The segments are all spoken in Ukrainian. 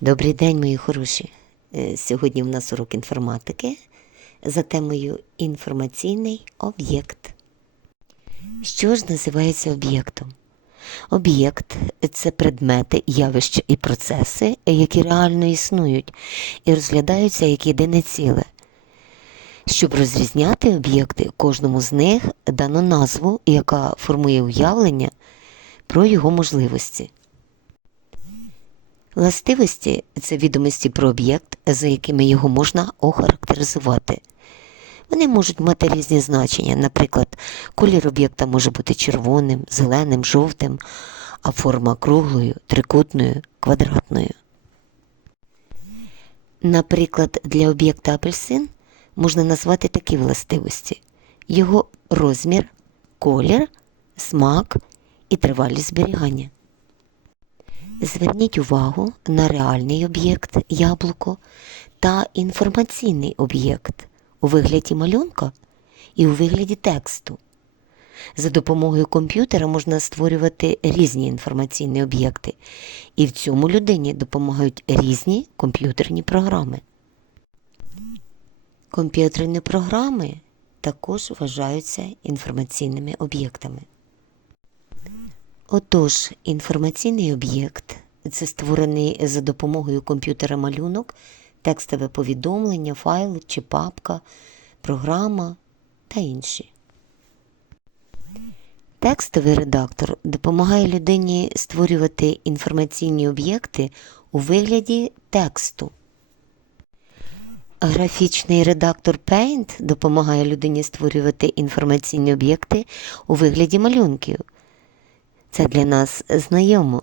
Добрий день, мої хороші. Е, Сьогодні в нас урок інформатики за темою інформаційний об'єкт. Що ж називається об'єктом? Об'єкт це предмети, явища і процеси, які реально існують і розглядаються як єдине ціле. Щоб розрізняти об'єкти, кожному з них дано назву, яка формує уявлення про його можливості. Властивості це відомості про об'єкт, за якими його можна охарактеризувати. Вони можуть мати різні значення. Наприклад, колір об'єкта може бути червоним, зеленим, жовтим, а форма круглою, трикутною, квадратною. Наприклад, для об'єкта апельсин можна назвати такі властивості: його розмір, колір, смак і тривалість зберігання. Зверніть увагу на реальний об'єкт яблуко та інформаційний об'єкт у вигляді малюнка і у вигляді тексту. За допомогою комп'ютера можна створювати різні інформаційні об'єкти, і в цьому людині допомагають різні комп'ютерні програми. Комп'ютерні програми також вважаються інформаційними об'єктами. Отож, інформаційний об'єкт це створений за допомогою комп'ютера малюнок, текстове повідомлення, файл чи папка, програма та інші. Текстовий редактор допомагає людині створювати інформаційні об'єкти у вигляді тексту. Графічний редактор Paint допомагає людині створювати інформаційні об'єкти у вигляді малюнків. Це для нас знайомо.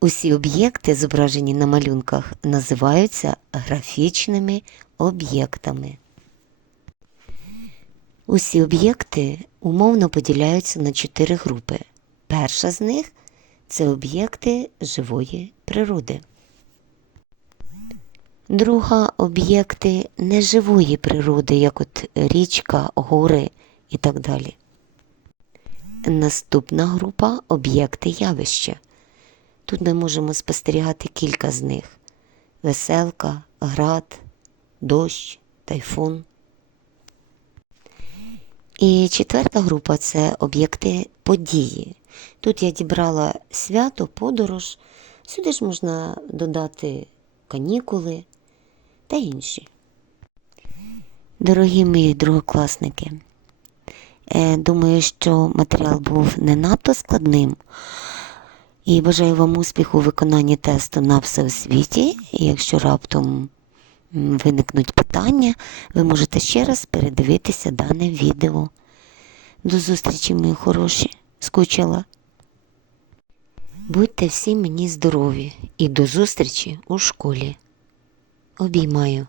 Усі об'єкти, зображені на малюнках, називаються графічними об'єктами. Усі об'єкти умовно поділяються на чотири групи. Перша з них це об'єкти живої природи. Друга об'єкти неживої природи, як от річка, гори і так далі. Наступна група об'єкти явища. Тут ми можемо спостерігати кілька з них: веселка, град, дощ, тайфун. І четверта група це об'єкти події. Тут я дібрала свято, подорож. Сюди ж можна додати канікули та інші. Дорогі мої другокласники, думаю, що матеріал був не надто складним. І бажаю вам успіху у виконанні тесту на всеосвіті. І якщо раптом виникнуть питання, ви можете ще раз передивитися дане відео. До зустрічі, мої хороші, скучила. Будьте всі мені здорові і до зустрічі у школі. Обіймаю.